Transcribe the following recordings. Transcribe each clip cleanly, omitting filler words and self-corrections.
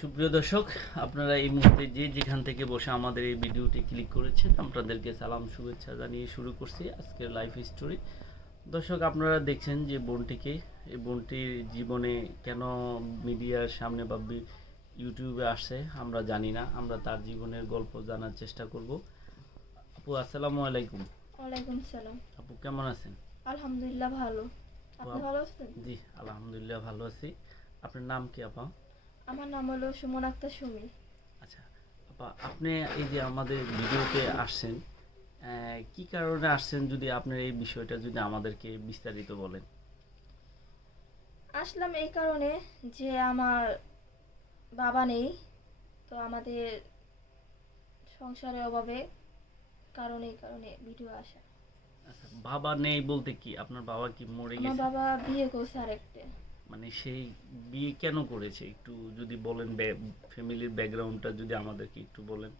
সুপ্রিয় দর্শক, আপনারা এই মুহূর্তে যে যেখান থেকে বসে আমাদের এই ভিডিওটি ক্লিক করেছেন, আপনাদেরকে সালাম শুভেচ্ছা জানিয়ে শুরু করছি আজকের লাইফ স্টোরি। দর্শক, আপনারা দেখছেন যে বোনটিকে, এই বোনটির জীবনে কেন মিডিয়ার সামনে বা ইউটিউবে আসছে আমরা জানি না। আমরা তার জীবনের গল্প জানার চেষ্টা করব। আপু, আসসালামু আলাইকুম। ওয়ালাইকুম সালাম। আপু কেমন আছেন? আলহামদুলিল্লাহ ভালো। আপনি ভালো আছেন? জি, আলহামদুলিল্লাহ ভালো আছি। আপনার নাম কি আপা? আমার নাম হলো সুমন আক্তার সুমি। আচ্ছা আপা, আপনি এই যে আমাদের ভিডিওতে আসছেন, কি কারণে আসছেন, যদি আপনার এই বিষয়টা যদি আমাদেরকে বিস্তারিত বলেন। আসলাম এই কারণে যে আমার বাবা নেই, তো আমাদের সংসারের অভাবে এই কারণে ভিডিও আসা। আচ্ছা, বাবা নেই বলতে কি আপনার বাবা কি মরে আমার গেছে? বাবা বিয়ে করছে আরেকটা। মানে সেই বিয়ে কেন করেছে একটু যদি বলেন, ফ্যামিলির ব্যাকগ্রাউন্ডটা যদি আমাদেরকে একটু বলেন।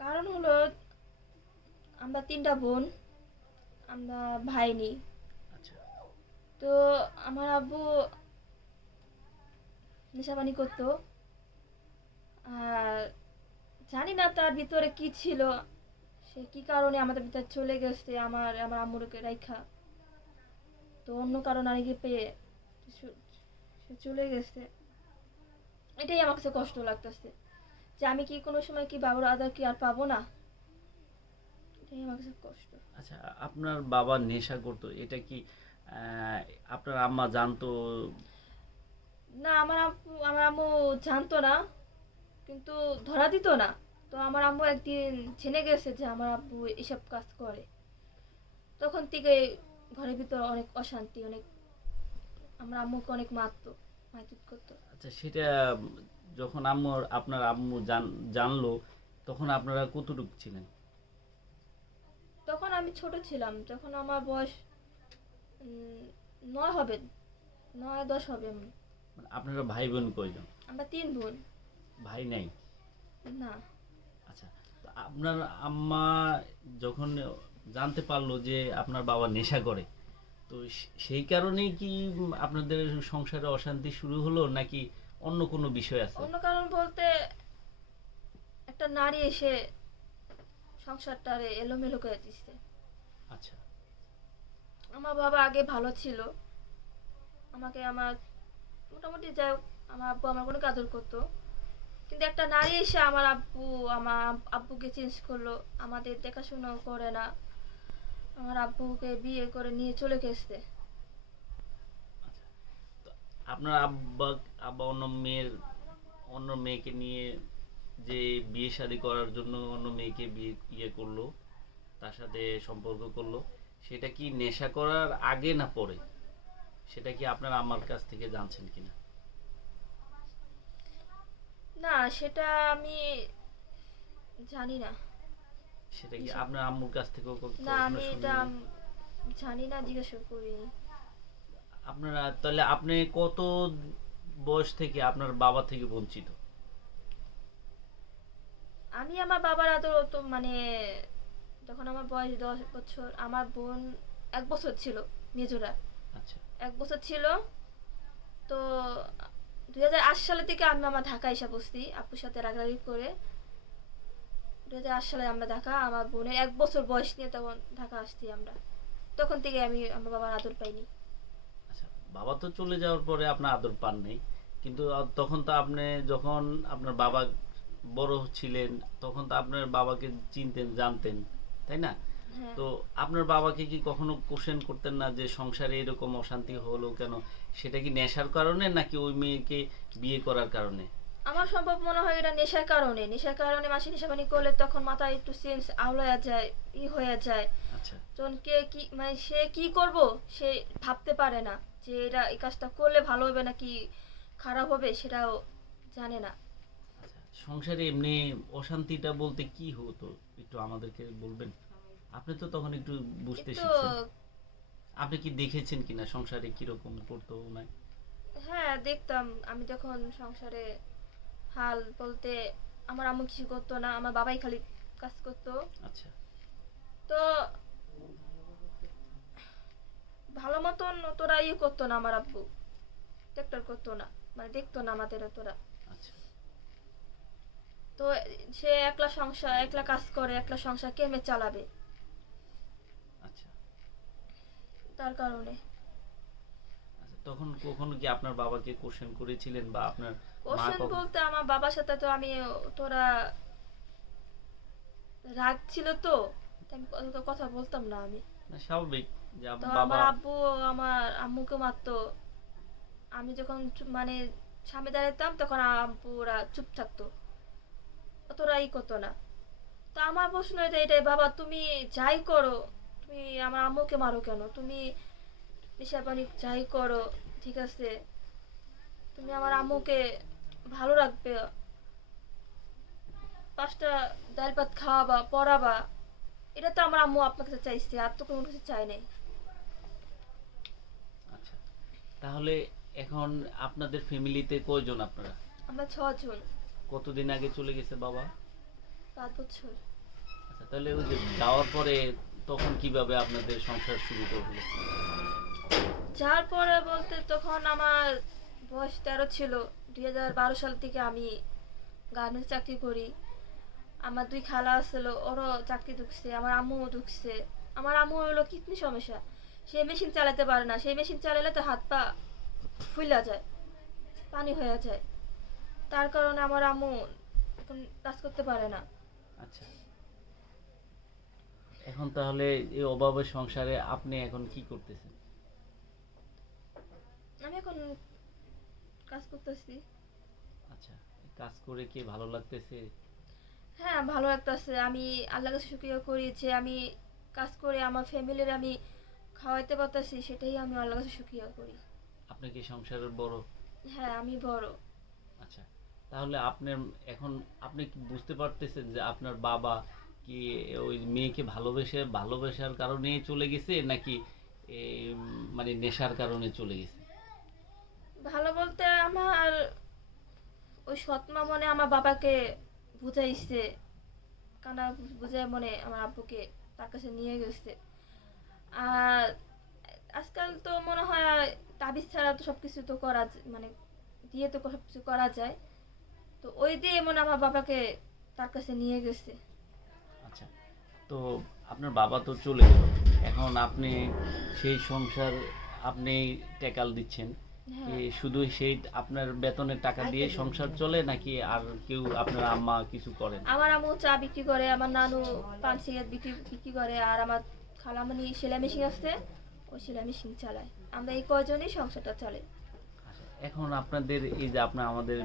কারণ হলো আমরা তিনটা বোন, আমরা ভাই নেই। আচ্ছা তো আমার আব্বু নেশাপানি করতো, আর জানি না তার ভিতরে কি ছিল, সে কি কারণে আমাদের ভিতরে চলে গেছে আমার আমার আম্মুরকে রাইখা। তো অন্য কারণ আরেকে পেয়ে সে চলে গেছে। এটাই আমার কাছে কষ্ট লাগতেছে যে আমি কি কোনো সময় কি বাবার আদর কি আর পাবো না। এটাই আমার কাছে কষ্ট। আচ্ছা, আপনার বাবা নেশা করতো, এটা কি আপনার আম্মা জানতো? না, আমার আম্মু জানতো না, কিন্তু ধরা দিত না। তো আমার আম্মু একদিন জেনে গেছে যে আমার আব্বু এসব কাজ করে, তখন থেকে ঘরের ভিতর অনেক অশান্তি, অনেক আমার আম্মুকে অনেক মারতো, মারপিট করতো। আচ্ছা, সেটা যখন আপনার আম্মু জানলো, তখন আপনারা কতটুকু ছিলেন? তখন আমি ছোট ছিলাম, তখন আমার বয়স উম, 9 হবে, 9-10 হবে এমন। মানে আপনারা ভাই বোন কয়জন? আমরা 3 বোন। ভাই নাই? না। আচ্ছা, তো আপনার আম্মা যখন জানতে পারলো যে আপনার বাবা নেশা করে, তো সেই কারণেই কি আপনাদের সংসারে অশান্তি শুরু হলো, নাকি অন্য কোনো বিষয় আছে? অন্য কারণ বলতে একটা নারী এসে সংসারটারে এলোমেলো করে দিচ্ছে। আচ্ছা আমার বাবা আগে ভালো ছিল, আমাকে আমার মোটামুটি যাই হোক, আমার আব্বু আমার কোনো আদর করতো, কিন্তু একটা নারী এসে আমার আব্বুকে চেঞ্জ করলো, আমাদের দেখাশোনা করে না, আমার আব্বুকে বিয়ে করে নিয়ে চলে গেছে। আচ্ছা, তো আপনার আব্বা আব্বা অন্য মেয়েকে নিয়ে যে বিয়ে শাদী করার জন্য অন্য মেয়েকে বিয়ে করলো, তার সাথে সম্পর্ক করলো, সেটা কি নেশা করার আগে না পরে? সেটা কি আপনার আমার কাছ থেকে জানছেন কিনা? না, সেটা আমি জানি না। সেটা কি আপনার আম্মুর কাছ থেকেও না, কখনো আমি এটা শুনলেন? জানি না, জিজ্ঞাসা করিনি। আপনারা তাহলে আপনি কত বয়স থেকে আপনার বাবা থেকে বঞ্চিত? আমি আমার বাবার আদর তো মানে যখন আমার বয়স 10 বছর, আমার বোন 1 বছর ছিল, মেজোরা আচ্ছা 1 বছর ছিল। তো 2008 সালে থেকে আমি আমার ঢাকা এসে বসছি আপুর সাথে রাগারাগি করে। 2008 সালে আমরা ঢাকা, আমার বোনের 1 বছর বয়স নিয়ে তখন ঢাকা আসছি আমরা। তখন থেকে আমি আমার বাবার আদর পাইনি। আচ্ছা, বাবা তো চলে যাওয়ার পরে আপনার আদর পান নাই, কিন্তু তখন তো আপনি যখন আপনার বাবা বড় ছিলেন, তখন তো আপনার বাবাকে চিনতেন জানতেন, তাই না? হ্যাঁ। তো আপনার বাবাকে কি কখনো কোশ্চেন করতেন না যে সংসারে এরকম অশান্তি হলো কেন? সেটা কি নেশার কারণে নাকি ওই মেয়েকে বিয়ে করার কারণে? আমার সম্ভব মনে হয় এটা নেশার কারণে। নেশার কারণে মাসি নেশাপানি করলে তখন মাথায় একটু সেন্স আউলায়া যায়, হয়ে যায়। আচ্ছা তখন কে কি মানে সে কি করব সে ভাবতে পারে না, যে এটা এই কাজটা করলে ভালো হবে নাকি খারাপ হবে সেটাও জানে না। আচ্ছা, সংসারে এমনি অশান্তিটা বলতে কি হতো একটু আমাদেরকে বলবেন? আপনি তো তখন একটু বুঝতে একটু শিখছেন, আপনি কি দেখেছেন কিনা সংসারে কিরকম করতো না? হ্যাঁ, দেখতাম। আমি যখন সংসারে হাল বলতে আমার আম্মু কিছু করতো না, আমার বাবাই খালি কাজ করতো। আচ্ছা তো ভালো মতন তোরা করতো না, আমার আব্বু ট্রাক্টর করতো না। মানে দেখতো না আমাদের তোরা। আচ্ছা তো সে একলা সংসার, একলা কাজ করে, একলা সংসার কেমনে চালাবে, আচ্ছা তার কারণে। আচ্ছা, তখন কখনো কি আপনার বাবাকে কোশ্চেন করেছিলেন বা আপনার মা কোশ্চেন কখন? বলতে আমার বাবার সাথে তো আমি, তোরা রাগ ছিল তো, তাই আমি অত কথা বলতাম না আমি। না, স্বাভাবিক যে তো বাবা। আমার আব্বু আমার আম্মুকে মারতো। আমি যখন মানে সামনে দাঁড়াতাম তখন আব্বুরা চুপ থাকতো, অতটা ই করতো না। তো আমার প্রশ্ন এটাই, বাবা তুমি যাই করো, তুমি আমার আম্মুকে মারো কেন? তুমি নেশা পানি যাই করো, ঠিক আছে, তুমি আমার আম্মুকে ভালো রাখবে, 5টা ডাল ভাত খাওয়াবা, পড়াবা, এটা তো আমার আম্মু আপনার কাছে চাইছে, আর তো কোনো কিছু চাই নাই। আচ্ছা, তাহলে এখন আপনাদের ফ্যামিলিতে কয়জন আপনারা? আমরা 6 জন। কতদিন আগে চলে গেছে বাবা? 5 বছর। আচ্ছা, তাহলে ওই যে যাওয়ার পরে তখন কিভাবে আপনাদের সংসার শুরু করলো? যার পরে বলতে তখন আমার বয়স 13 ছিল। 2012 সাল থেকে আমি গার্মেন্টস চাকরি করি। আমার 2 খালা আছিল, ওরও চাকরি ঢুকছে, আমার আম্মুও ঢুকছে। আমার আম্মু হলো কিডনি সমস্যা, সে মেশিন চালাতে পারে না, সেই মেশিন চালালে তো হাত পা ফুলা যায়, পানি হয়ে যায়। তার কারণে আমার আম্মু এখন কাজ করতে পারে না। আচ্ছা, এখন তাহলে এই অভাবের সংসারে আপনি এখন কি করতেছেন? আমি এখন কাজ করতেছি। আচ্ছা, কাজ করে কি ভালো লাগতেছে? হ্যাঁ, ভালো লাগতেছে। আমি আল্লাহর কাছে শুকরিয়া করি যে আমি কাজ করে আমার ফ্যামিলির আমি খাওয়াইতে পারতেছি, সেটাই আমি আল্লাহর কাছে শুকরিয়া করি। আপনি কি সংসারের বড়? হ্যাঁ, আমি বড়। আচ্ছা, তাহলে আপনার এখন আপনি কি বুঝতে পারতেছেন যে আপনার বাবা কি ওই মেয়েকে ভালোবাসার কারণে চলে গেছে নাকি মানে নেশার কারণে চলে গেছে? ভালো বলতে আমার ওই সৎমা মনে আমার বাবাকে বুঝাইছে, কানা বুঝায় মনে আমার আব্বুকে তার কাছে নিয়ে গেছে। আর আজকাল তো মনে হয় তাবিজ ছাড়া তো সবকিছু তো মানে দিয়ে তো সবকিছু করা যায়। তো ওই দিয়ে মনে হয় আমার বাবাকে তার কাছে নিয়ে গেছে। আচ্ছা, তো আপনার বাবা তো চলে গেল, এখন আপনি সেই সংসার আপনি ট্যাকাল দিচ্ছেন, কি হ্যাঁ, শুধু সেই আপনার বেতনের টাকা দিয়ে সংসার চলে নাকি আর কেউ আপনার আম্মা কিছু করেন? আমার আম্মু চা বিক্রি করে, আমার নানু পান সিগারেট বিক্রি বিক্রি করে, আর আমার খালামণি সেলাই মেশিন আছে, ওই সেলাই মেশিন চালায়। আমরা এই কয়জনই সংসারটা চলে। আচ্ছা, এখন আপনাদের এই যে আপনার আমাদের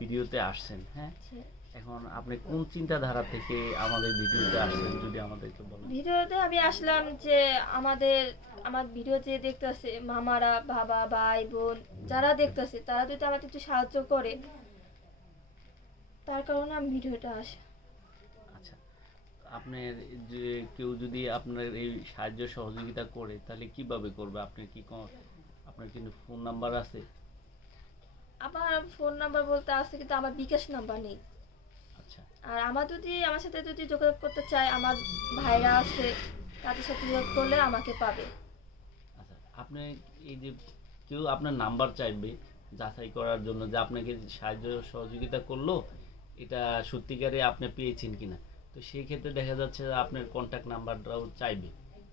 ভিডিওতে আসছেন, হ্যাঁ, সে- এখন আপনি কোন চিন্তাধারা থেকে আমাদের ভিডিওতে আসছেন যদি আমাদেরকে বলেন? ভিডিওতে আমি আসলাম যে আমার ভিডিও যে দেখতেছে মামারা, বাবা, ভাই, বোন যারা দেখতেছে তারা যদি আমাকে একটু সাহায্য করে, তার কারণে আমি ভিডিওটা আসি। আচ্ছা, আপনার যে কেউ যদি আপনার এই সাহায্য সহযোগিতা করে তাহলে কিভাবে করবে? আপনি কি আপনার কিন্তু ফোন নাম্বার আছে? আমার ফোন নাম্বার বলতে আছে, কিন্তু আমার বিকাশ নাম্বার নেই। আচ্ছা আর আমার সাথে যদি যোগাযোগ করতে চায়, আমার ভাইরা আছে, তাদের সাথে যোগাযোগ করলে আমাকে পাবে। আচ্ছা, আপনি এই যে কেউ আপনার নাম্বার চাইবে যাচাই করার জন্য যে আপনাকে সাহায্য সহযোগিতা করলো, এটা সত্যিকারে আপনি পেয়েছেন কিনা, তো সেই ক্ষেত্রে দেখা যাচ্ছে যে আপনার কন্ট্যাক্ট নাম্বারটাও চাইবে,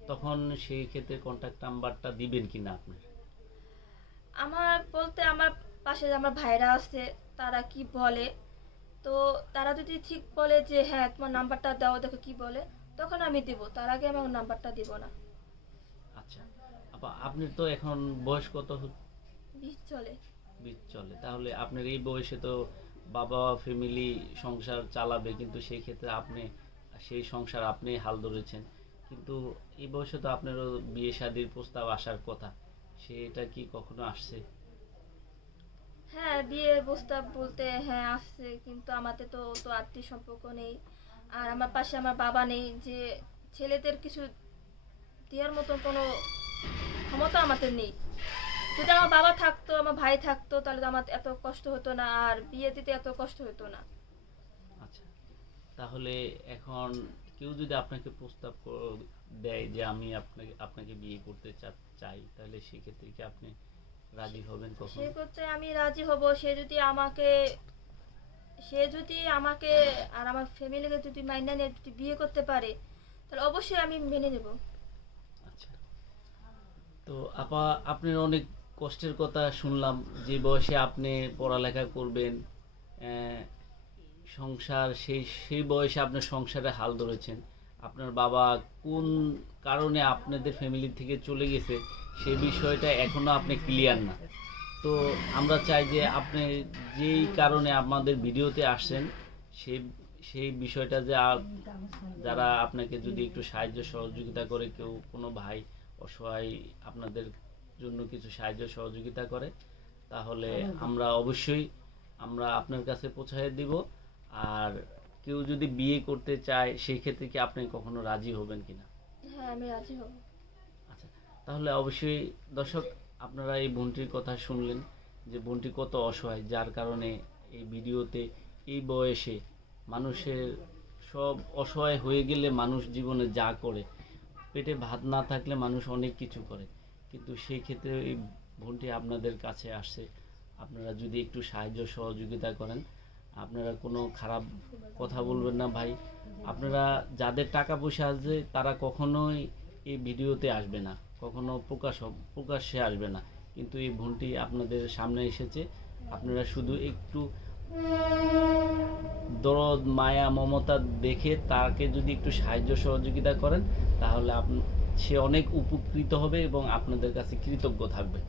তখন সেই ক্ষেত্রে কন্ট্যাক্ট নাম্বারটা দিবেন কিনা আপনার? আমার বলতে আমার পাশে যে আমার ভাইরা আছে, তারা কি বলে, তো তারা যদি ঠিক বলে যে হ্যাঁ তোমার নাম্বারটা দাও, দেখো কি বলে, তখন আমি দিব, তার আগে আমি আমার নাম্বারটা দিব না। আচ্ছা, আপনি তো এখন বয়স কত? 20 চলে। 20 চলে, তাহলে আপনার এই বয়সে তো বাবা ফ্যামিলি সংসার চালাবে, কিন্তু সেই ক্ষেত্রে আপনি সেই সংসার আপনি হাল ধরেছেন, কিন্তু এই বয়সে তো আপনারও বিয়ে শাদীর প্রস্তাব আসার কথা, সেটা কি কখনো আসছে? হ্যাঁ, বিয়ের প্রস্তাব বলতে হ্যাঁ আসছে, কিন্তু আমাদের তো তো আত্মীয় সম্পর্ক নেই। আর আমার পাশে আমার বাবা নেই, যে ছেলেদের কিছু দেওয়ার মতো কোনো ক্ষমতা আমাদের নেই। যদি আমার বাবা থাকতো, আমার ভাই থাকতো, তাহলে তো আমার এত কষ্ট হতো না, আর বিয়ে দিতে এত কষ্ট হতো না। আচ্ছা, তাহলে এখন কেউ যদি আপনাকে প্রস্তাব দেয় যে আমি আপনাকে আপনাকে বিয়ে করতে চাই, তাহলে সেক্ষেত্রে কি আপনি রাজি হবেন কখন? সে করতে আমি রাজি হব, সে যদি আমাকে আর আমার ফ্যামিলিকে যদি মাইনা নিয়ে যদি বিয়ে করতে পারে, তাহলে অবশ্যই আমি মেনে নেব। আচ্ছা, তো আপা আপনার অনেক কষ্টের কথা শুনলাম, যে বয়সে আপনি পড়ালেখা করবেন, আহ, সংসার সেই সেই বয়সে আপনার সংসারে হাল ধরেছেন। আপনার বাবা কোন কারণে আপনাদের ফ্যামিলি থেকে চলে গেছে সেই বিষয়টা এখনো আপনি ক্লিয়ার না। তো আমরা চাই যে আপনি যেই কারণে আমাদের ভিডিওতে আসছেন সেই সেই বিষয়টা যে যারা আপনাকে যদি একটু সাহায্য সহযোগিতা করে, কেউ কোনো ভাই অসহায় আপনাদের জন্য কিছু সাহায্য সহযোগিতা করে, তাহলে আমরা অবশ্যই আমরা আপনার কাছে পৌঁছায় দিব। আর কেউ যদি বিয়ে করতে চায় সেই ক্ষেত্রে কি আপনি কখনো রাজি হবেন কিনা? হ্যাঁ, আমি রাজি হব। আচ্ছা, তাহলে অবশ্যই দর্শক আপনারা এই বোনটির কথা শুনলেন, যে বোনটি কত অসহায়, যার কারণে এই ভিডিওতে এই বয়সে মানুষের সব অসহায় হয়ে গেলে মানুষ জীবনে যা করে, পেটে ভাত না থাকলে মানুষ অনেক কিছু করে, কিন্তু সেই ক্ষেত্রে এই বোনটি আপনাদের কাছে আসছে। আপনারা যদি একটু সাহায্য সহযোগিতা করেন, আপনারা কোনো খারাপ কথা বলবেন না ভাই। আপনারা যাদের টাকা পয়সা আছে তারা কখনোই এই ভিডিওতে আসবে না, কখনো প্রকাশ্যে আসবে না, কিন্তু এই বোনটি আপনাদের সামনে এসেছে। আপনারা শুধু একটু দরদ মায়া মমতা দেখে তাকে যদি একটু সাহায্য সহযোগিতা করেন, তাহলে সে অনেক উপকৃত হবে এবং আপনাদের কাছে কৃতজ্ঞ থাকবে।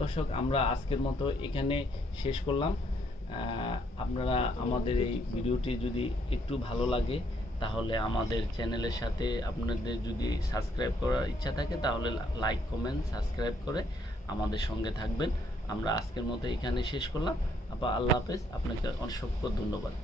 দর্শক, আমরা আজকের মতো এখানে শেষ করলাম। আপনারা আমাদের এই ভিডিওটি যদি একটু ভালো লাগে, তাহলে আমাদের চ্যানেলের সাথে আপনাদের যদি সাবস্ক্রাইব করার ইচ্ছা থাকে, তাহলে লাইক কমেন্ট সাবস্ক্রাইব করে আমাদের সঙ্গে থাকবেন। আমরা আজকের মতো এখানে শেষ করলাম। আল্লাহ হাফেজ, আপনাকে অসংখ্য ধন্যবাদ।